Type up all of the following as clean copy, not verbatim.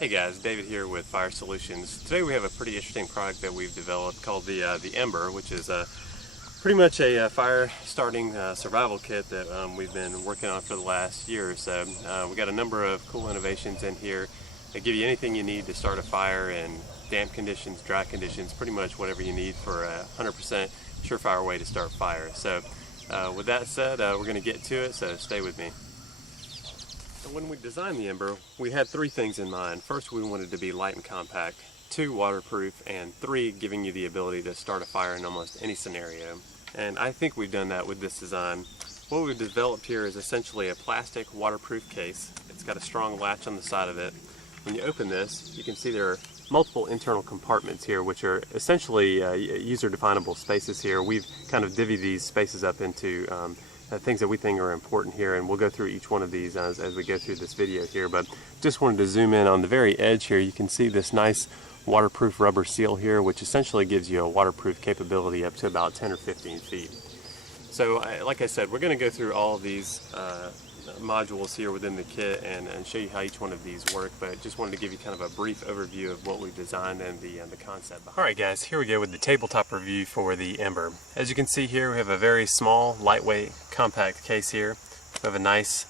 Hey guys, David here with Fire Solutions. Today we have a pretty interesting product that we've developed called the Ember, which is pretty much a fire starting survival kit that we've been working on for the last year or so. We got a number of cool innovations in here that give you anything you need to start a fire in damp conditions, dry conditions, pretty much whatever you need for a 100% surefire way to start fire. So with that said, we're going to get to it, so stay with me. When we designed the Ember, we had three things in mind. First, we wanted to be light and compact, 2, waterproof, and 3, giving you the ability to start a fire in almost any scenario. And I think we've done that with this design. What we've developed here is essentially a plastic waterproof case. It's got a strong latch on the side of it. When you open this, you can see there are multiple internal compartments here, which are essentially user-definable spaces here. We've kind of divvied these spaces up into things that we think are important here, and we'll go through each one of these as we go through this video here. But just wanted to zoom in on the very edge here. You can see this nice waterproof rubber seal here, which essentially gives you a waterproof capability up to about 10 or 15 feet. So like I said, we're going to go through all of these modules here within the kit and show you how each one of these work, but just wanted to give you kind of a brief overview of what we've designed and the concept. Alright guys, here we go with the tabletop review for the Ember. As you can see here, we have a very small, lightweight, compact case here. We have a nice,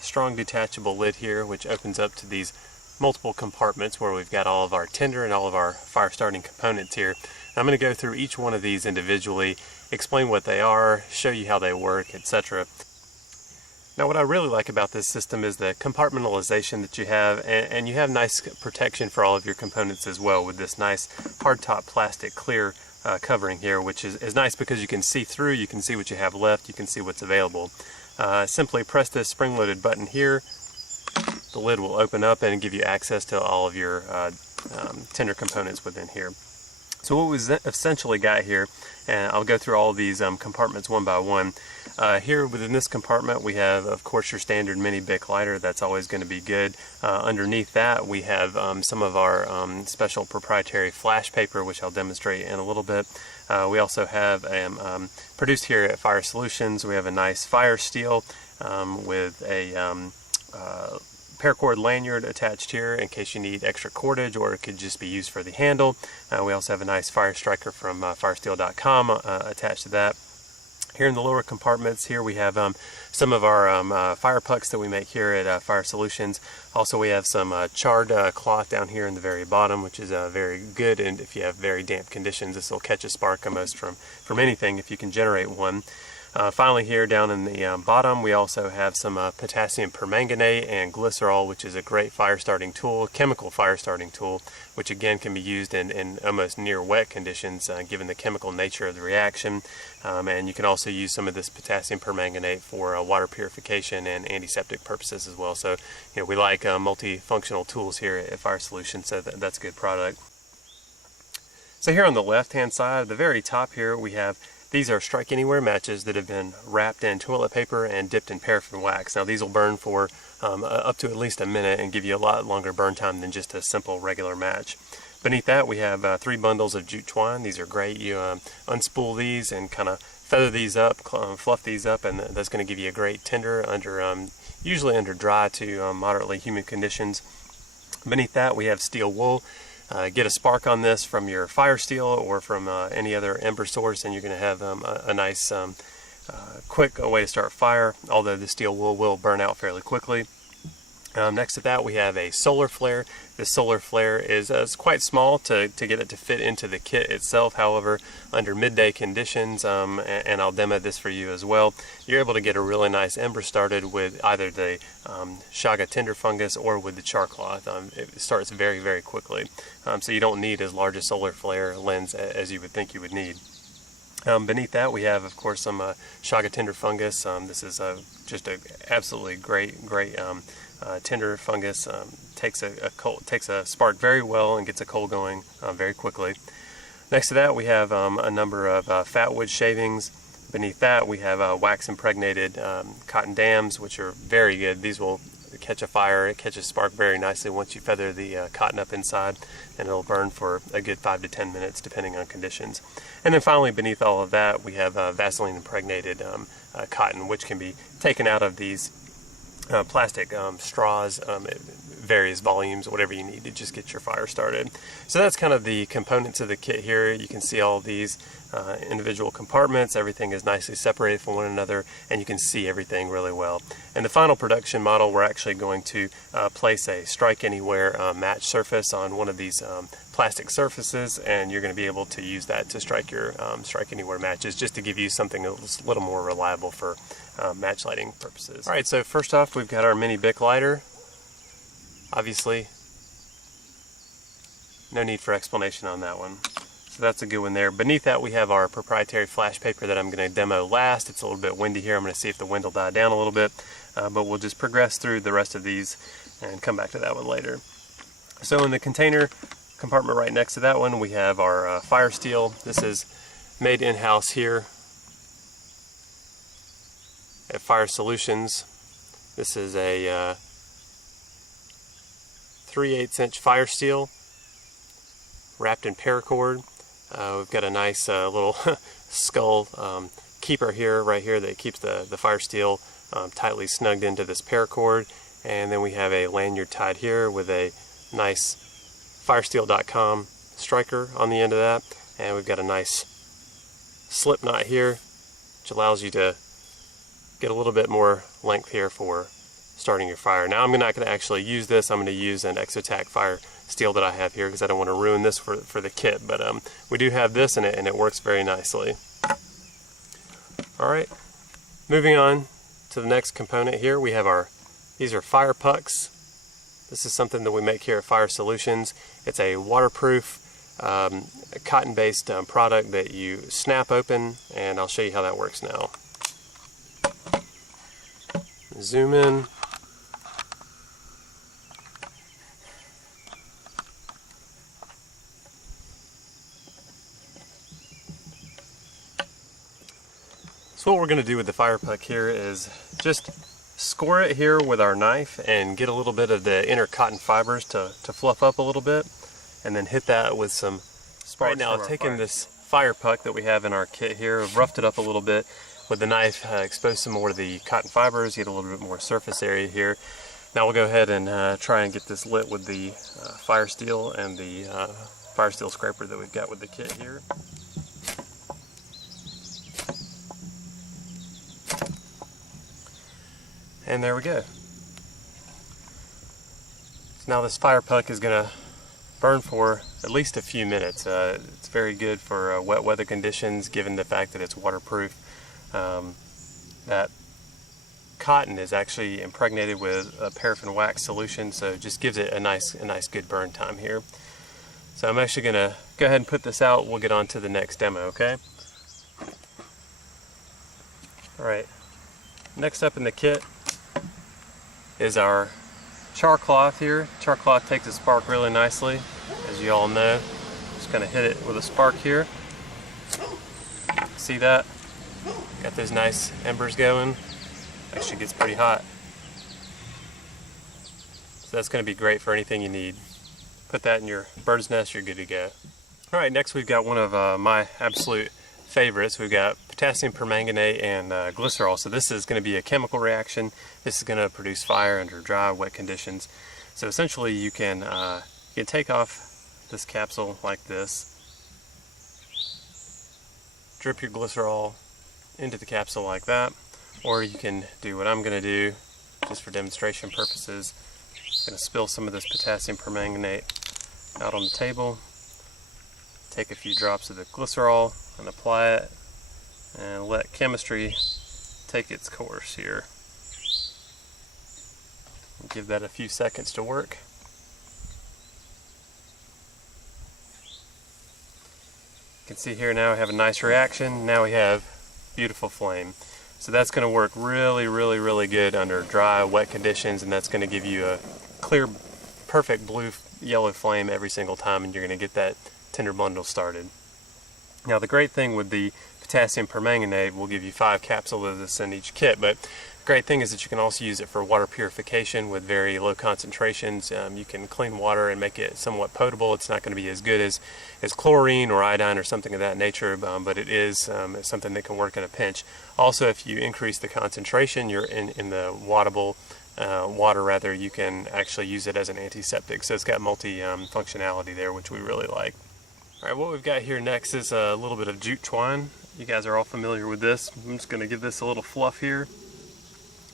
strong detachable lid here, which opens up to these multiple compartments where we've got all of our tinder and all of our fire starting components here. And I'm going to go through each one of these individually, explain what they are, show you how they work, etc. Now what I really like about this system is the compartmentalization that you have, and you have nice protection for all of your components as well with this nice hardtop plastic clear covering here, which is nice because you can see through, you can see what you have left, you can see what's available. Simply press this spring-loaded button here, the lid will open up and give you access to all of your tinder components within here. So what we've essentially got here, and I'll go through all of these compartments one by one. Here within this compartment we have, of course, your standard mini Bic lighter. That's always going to be good. Underneath that we have some of our special proprietary flash paper, which I'll demonstrate in a little bit. We also have, produced here at Fire Solutions, we have a nice fire steel with a paracord lanyard attached here in case you need extra cordage, or it could just be used for the handle. We also have a nice fire striker from firesteel.com attached to that. Here in the lower compartments here we have some of our fire pucks that we make here at Fire Solutions. Also we have some charred cloth down here in the very bottom, which is very good, and if you have very damp conditions this will catch a spark almost from anything if you can generate one. Finally here down in the bottom we also have some potassium permanganate and glycerol, which is a great fire starting tool, chemical fire starting tool, which again can be used in almost near wet conditions given the chemical nature of the reaction. And you can also use some of this potassium permanganate for water purification and antiseptic purposes as well. So we like multifunctional tools here at Fire Solutions, so that's a good product. So here on the left hand side, at the very top here, we have these are strike anywhere matches that have been wrapped in toilet paper and dipped in paraffin wax. Now these will burn for up to at least a minute and give you a lot longer burn time than just a simple regular match. Beneath that we have 3 bundles of jute twine. These are great. You unspool these and kind of feather these up, fluff these up, and that's going to give you a great tinder under usually under dry to moderately humid conditions. Beneath that we have steel wool. Get a spark on this from your fire steel or from any other ember source, and you're going to have a nice quick way to start fire, although the steel wool will burn out fairly quickly. Next to that we have a solar flare. This solar flare is quite small to get it to fit into the kit itself. However, under midday conditions, and I'll demo this for you as well, you're able to get a really nice ember started with either the Chaga tinder fungus or with the char cloth. It starts very, very quickly. So you don't need as large a solar flare lens as you would think you would need. Beneath that we have, of course, some Chaga tinder fungus. This is just an absolutely great tinder fungus. Takes a spark very well and gets a coal going very quickly. Next to that we have a number of fatwood shavings. Beneath that we have wax impregnated cotton dams, which are very good. These will catch a fire, it catches spark very nicely once you feather the cotton up inside, and it'll burn for a good 5 to 10 minutes depending on conditions. And then finally beneath all of that we have Vaseline impregnated cotton, which can be taken out of these plastic straws various volumes, whatever you need to just get your fire started. So that's kind of the components of the kit here. You can see all these individual compartments. Everything is nicely separated from one another, and you can see everything really well. And the final production model, we're actually going to place a Strike Anywhere match surface on one of these plastic surfaces, and you're going to be able to use that to strike your Strike Anywhere matches, just to give you something a little more reliable for match lighting purposes. Alright, so first off, we've got our mini Bic lighter. Obviously, no need for explanation on that one. So that's a good one there. Beneath that, we have our proprietary flash paper that I'm going to demo last. It's a little bit windy here. I'm going to see if the wind will die down a little bit, but we'll just progress through the rest of these and come back to that one later. So in the container compartment right next to that one, we have our fire steel. This is made in-house here at Fire Solutions. This is a 3/8 inch fire steel wrapped in paracord. We've got a nice little skull keeper here, right here, that keeps the fire steel tightly snugged into this paracord. And then we have a lanyard tied here with a nice firesteel.com striker on the end of that. And we've got a nice slip knot here, which allows you to get a little bit more length here for starting your fire. Now I'm not going to actually use this. I'm going to use an Exotac fire steel that I have here because I don't want to ruin this for the kit, but we do have this in it, and it works very nicely. Alright, moving on to the next component here, we have these are fire pucks. This is something that we make here at Fire Solutions. It's a waterproof cotton-based product that you snap open, and I'll show you how that works now. Zoom in. So what we're going to do with the fire puck here is just score it here with our knife and get a little bit of the inner cotton fibers to fluff up a little bit, and then hit that with some sparks. Right now I've taken this fire puck that we have in our kit here, I've roughed it up a little bit with the knife, expose some more of the cotton fibers, get a little bit more surface area here. Now we'll go ahead and try and get this lit with the fire steel and the fire steel scraper that we've got with the kit here. And there we go. So now this fire puck is going to burn for at least a few minutes. It's very good for wet weather conditions, given the fact that it's waterproof. That cotton is actually impregnated with a paraffin wax solution, so it just gives it a nice good burn time here. So I'm actually going to go ahead and put this out. We'll get on to the next demo, okay? Alright, next up in the kit is our char cloth here. Char cloth takes a spark really nicely, as you all know. Just going to hit it with a spark here. See that? Got those nice embers going. Actually gets pretty hot. So that's going to be great for anything you need. Put that in your bird's nest, you're good to go. Alright, next we've got one of my absolute favorites. We've got potassium permanganate and glycerol. So this is going to be a chemical reaction. This is going to produce fire under dry, wet conditions. So essentially you can take off this capsule like this, drip your glycerol into the capsule like that, or you can do what I'm going to do just for demonstration purposes. I'm going to spill some of this potassium permanganate out on the table, take a few drops of the glycerol and apply it, and let chemistry take its course here. Give that a few seconds to work. You can see here now we have a nice reaction. Now we have beautiful flame. So that's going to work really good under dry, wet conditions, and that's going to give you a clear, perfect blue, yellow flame every single time, and you're going to get that tinder bundle started. Now the great thing with the potassium permanganate, we'll give you 5 capsules of this in each kit, but the great thing is that you can also use it for water purification with very low concentrations. You can clean water and make it somewhat potable. It's not going to be as good as chlorine or iodine or something of that nature, but it is something that can work in a pinch. Also, if you increase the concentration, you're in the wattable water rather, you can actually use it as an antiseptic. So it's got multi-functionality there, which we really like. All right, what we've got here next is a little bit of jute twine. You guys are all familiar with this. I'm just going to give this a little fluff here.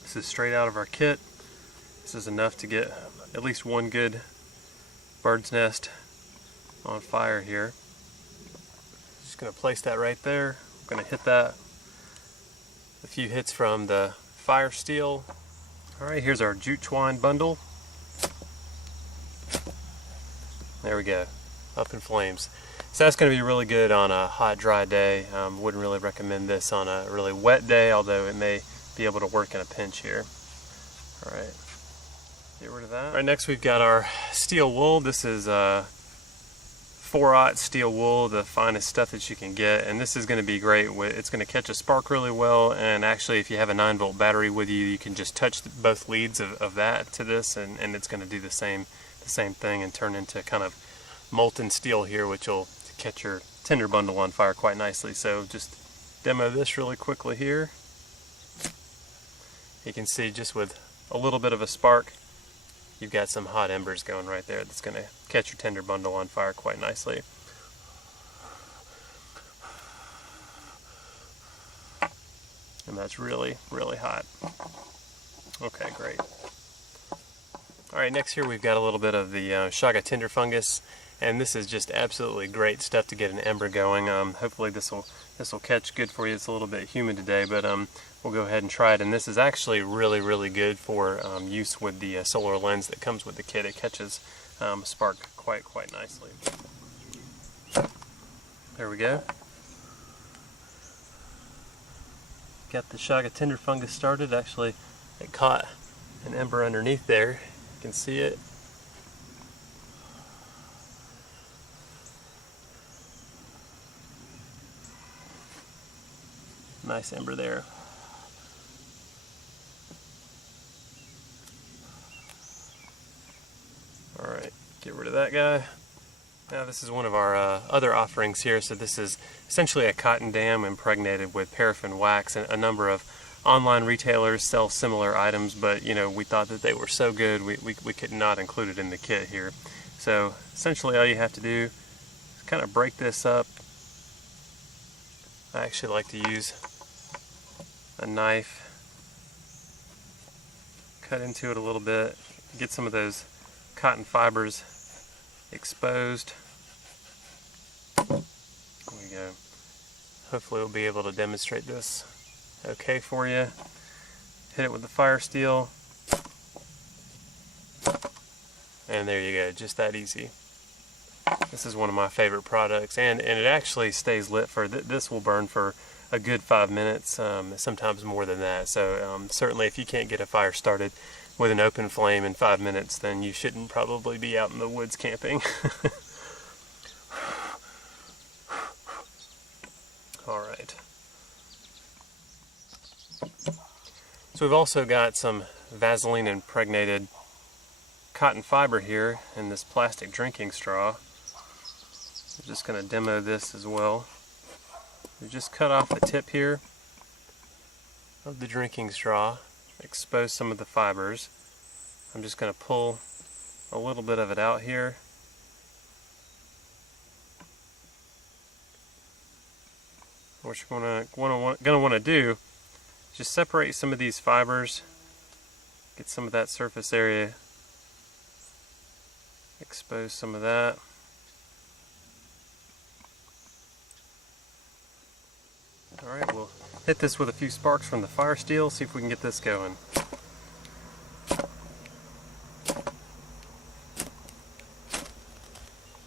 This is straight out of our kit. This is enough to get at least one good bird's nest on fire here. Just going to place that right there. I'm going to hit that. A few hits from the fire steel. All right, here's our jute twine bundle. There we go, up in flames. So that's going to be really good on a hot, dry day. Wouldn't really recommend this on a really wet day, although it may be able to work in a pinch here. All right, get rid of that. All right, next we've got our steel wool. This is 4/0 steel wool, the finest stuff that you can get, and this is going to be great. It's going to catch a spark really well, and actually if you have a 9-volt battery with you, you can just touch both leads of that to this, and it's going to do the same thing and turn into kind of molten steel here, which will catch your tinder bundle on fire quite nicely. So just demo this really quickly here. You can see just with a little bit of a spark, you've got some hot embers going right there that's going to catch your tinder bundle on fire quite nicely. And that's really, really hot. Okay, great. All right, next here we've got a little bit of the Chaga tinder fungus, and this is just absolutely great stuff to get an ember going. Hopefully this will catch good for you. It's a little bit humid today, but we'll go ahead and try it. And this is actually really, really good for use with the solar lens that comes with the kit. It catches a spark quite nicely. There we go. Got the Chaga tinder fungus started. Actually, it caught an ember underneath there. You can see it. Nice ember there. Alright, get rid of that guy. Now this is one of our other offerings here. So this is essentially a cotton dam impregnated with paraffin wax. And a number of online retailers sell similar items, but you know, we thought that they were so good we could not include it in the kit here. So essentially all you have to do is kind of break this up. I actually like to use a knife, cut into it a little bit, get some of those cotton fibers exposed. There we go. Hopefully we'll be able to demonstrate this okay for you. Hit it with the fire steel, and there you go, just that easy. This is one of my favorite products, and it actually stays lit for, this will burn for a good 5 minutes, sometimes more than that. So certainly if you can't get a fire started with an open flame in 5 minutes, then you shouldn't probably be out in the woods camping. Alright. So we've also got some Vaseline impregnated cotton fiber here in this plastic drinking straw. I'm just going to demo this as well. We just cut off the tip here of the drinking straw, expose some of the fibers. I'm just going to pull a little bit of it out here. What you're going to want to do is just separate some of these fibers, get some of that surface area, expose some of that. Alright, we'll hit this with a few sparks from the fire steel, see if we can get this going.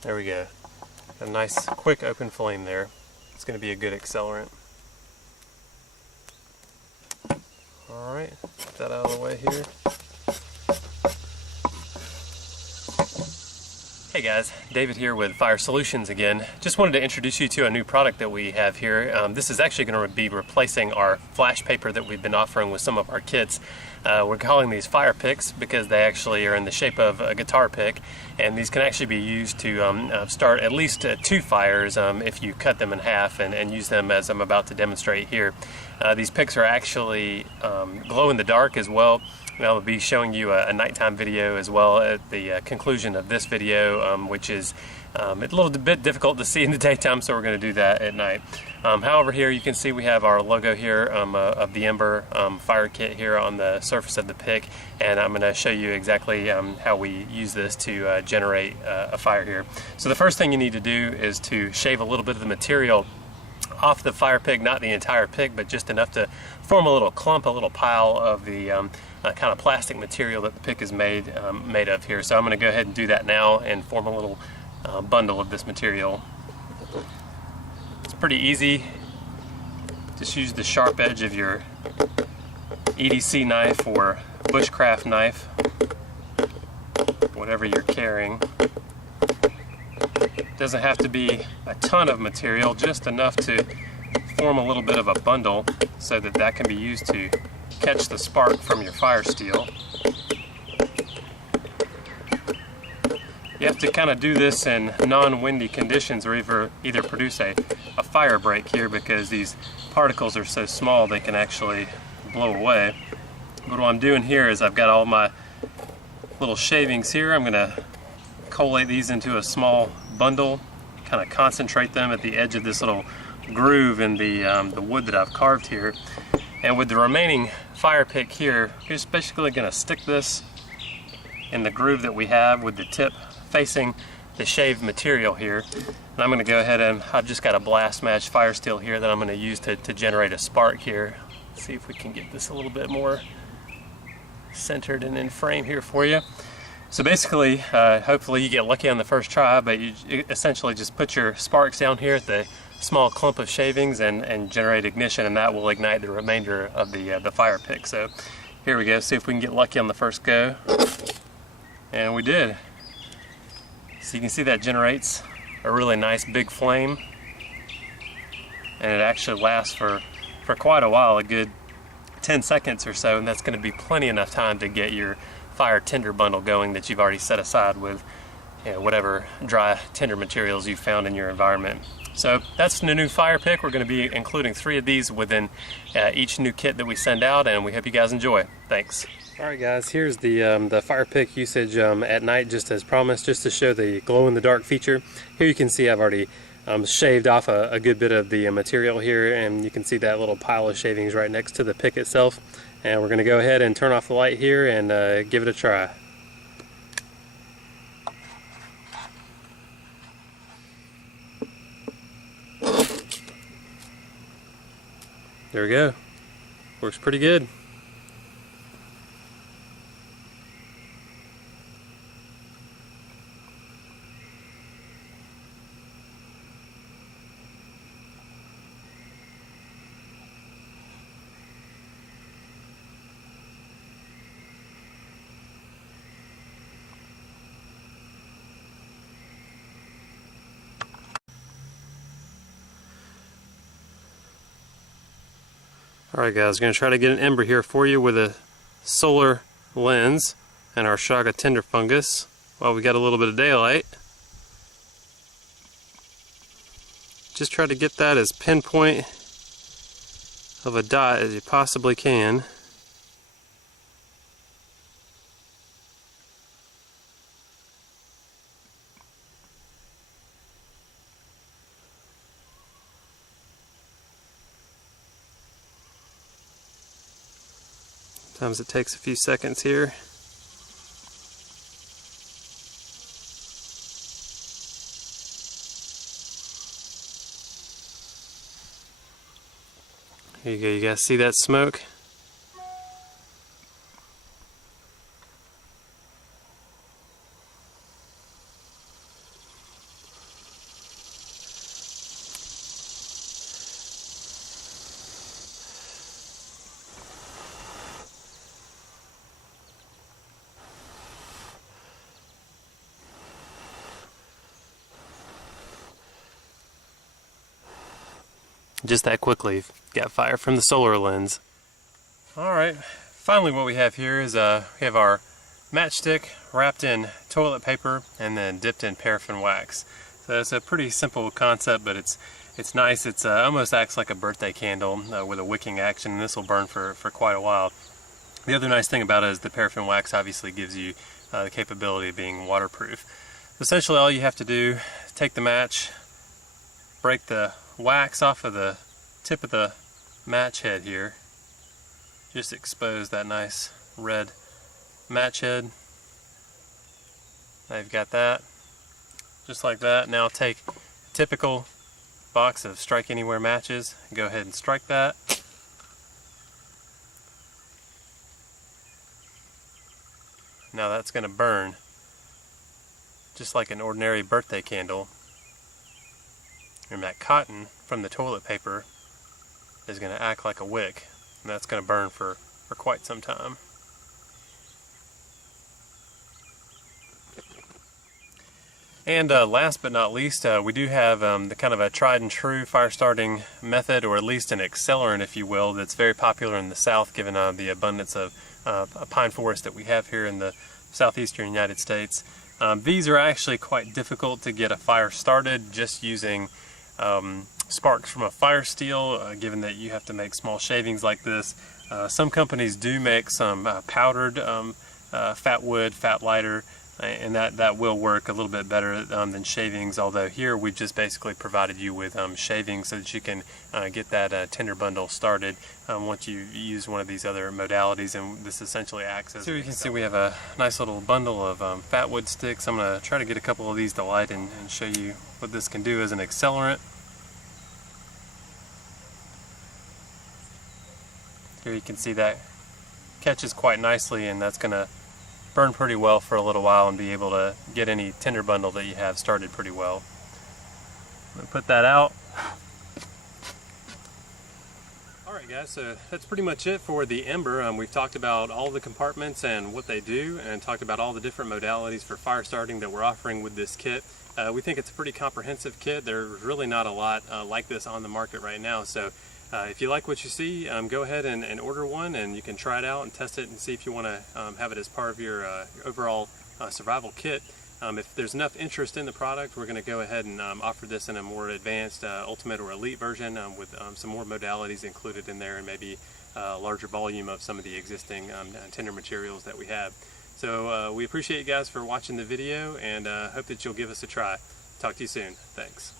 There we go. A nice quick open flame there. It's going to be a good accelerant. Alright, get that out of the way here. Hey guys, David here with Fire Solutions again. Just wanted to introduce you to a new product that we have here. This is actually going to be replacing our flash paper that we've been offering with some of our kits. We're calling these fire picks because they actually are in the shape of a guitar pick, and these can actually be used to start at least 2 fires if you cut them in half and use them as I'm about to demonstrate here. These picks are actually glow in the dark as well. I'll be showing you a nighttime video as well at the conclusion of this video, which is a little bit difficult to see in the daytime, so we're going to do that at night. However, here you can see we have our logo here of the Ember fire kit here on the surface of the pick, and I'm going to show you exactly how we use this to generate a fire here. So the first thing you need to do is to shave a little bit of the material off the fire pick, not the entire pick, but just enough to form a little clump, a little pile of the kind of plastic material that the pick is made of here. So I'm going to go ahead and do that now and form a little bundle of this material. It's pretty easy. Just use the sharp edge of your EDC knife or bushcraft knife, whatever you're carrying. Doesn't have to be a ton of material, just enough to form a little bit of a bundle so that that can be used to catch the spark from your fire steel. You have to kind of do this in non-windy conditions or either produce a fire break here, because these particles are so small they can actually blow away. But what I'm doing here is I've got all my little shavings here. I'm going to collate these into a small bundle, kind of concentrate them at the edge of this little groove in the wood that I've carved here. And with the remaining fire pick here, you're just basically going to stick this in the groove that we have with the tip facing the shaved material here. And I'm going to go ahead and I've just got a blast match fire steel here that I'm going to use to generate a spark here. Let's see if we can get this a little bit more centered and in frame here for you. So basically, hopefully you get lucky on the first try, but you essentially just put your sparks down here at the small clump of shavings and generate ignition, and that will ignite the remainder of the fire pick. So here we go, see if we can get lucky on the first go. And we did. So you can see that generates a really nice big flame, and it actually lasts for quite a while, a good 10 seconds or so, and that's going to be plenty enough time to get your fire tinder bundle going that you've already set aside with whatever dry tinder materials you've found in your environment. So that's the new fire pick. We're going to be including 3 of these within each new kit that we send out, and we hope you guys enjoy. Thanks. Alright guys, here's the fire pick usage at night, just as promised, just to show the glow-in-the-dark feature. Here you can see I've already shaved off a good bit of the material here, and you can see that little pile of shavings right next to the pick itself. And we're going to go ahead and turn off the light here and give it a try. There we go. Works pretty good. Alright guys, going to try to get an ember here for you with a solar lens and our Chaga tinder fungus while we got a little bit of daylight. Just try to get that as pinpoint of a dot as you possibly can. Sometimes it takes a few seconds here. Here you go, you guys see that smoke? Just that quickly, got fire from the solar lens. Alright, finally what we have here is we have our matchstick wrapped in toilet paper and then dipped in paraffin wax. So it's a pretty simple concept, but it's nice. It's almost acts like a birthday candle with a wicking action, and this will burn for quite a while. The other nice thing about it is the paraffin wax obviously gives you the capability of being waterproof. Essentially all you have to do is take the match, break the wax off of the tip of the match head here, just expose that nice red match head. Now you've got that, just like that. Now take a typical box of strike anywhere matches, go ahead and strike that. Now that's going to burn just like an ordinary birthday candle, and that cotton from the toilet paper is going to act like a wick, and that's going to burn for quite some time. And last but not least, we do have the kind of a tried and true fire starting method, or at least an accelerant, if you will, that's very popular in the South given the abundance of a pine forest that we have here in the southeastern United States. These are actually quite difficult to get a fire started just using sparks from a fire steel, given that you have to make small shavings like this. Some companies do make some powdered fat wood, fat lighter, and that will work a little bit better than shavings, although here we've just basically provided you with shavings so that you can get that tinder bundle started once you use one of these other modalities, and this essentially acts as... So you can see we have a nice little bundle of fat wood sticks. I'm going to try to get a couple of these to light and show you what this can do as an accelerant. Here you can see that catches quite nicely, and that's going to burn pretty well for a little while and be able to get any tinder bundle that you have started pretty well. I'm going to put that out. Alright guys, so that's pretty much it for the Ember. We've talked about all the compartments and what they do, and talked about all the different modalities for fire starting that we're offering with this kit. We think it's a pretty comprehensive kit. There's really not a lot like this on the market right now, so if you like what you see, go ahead and order one, and you can try it out and test it and see if you want to have it as part of your overall survival kit. If there's enough interest in the product, we're going to go ahead and offer this in a more advanced ultimate or elite version with some more modalities included in there, and maybe a larger volume of some of the existing tinder materials that we have. So we appreciate you guys for watching the video, and hope that you'll give us a try. Talk to you soon. Thanks.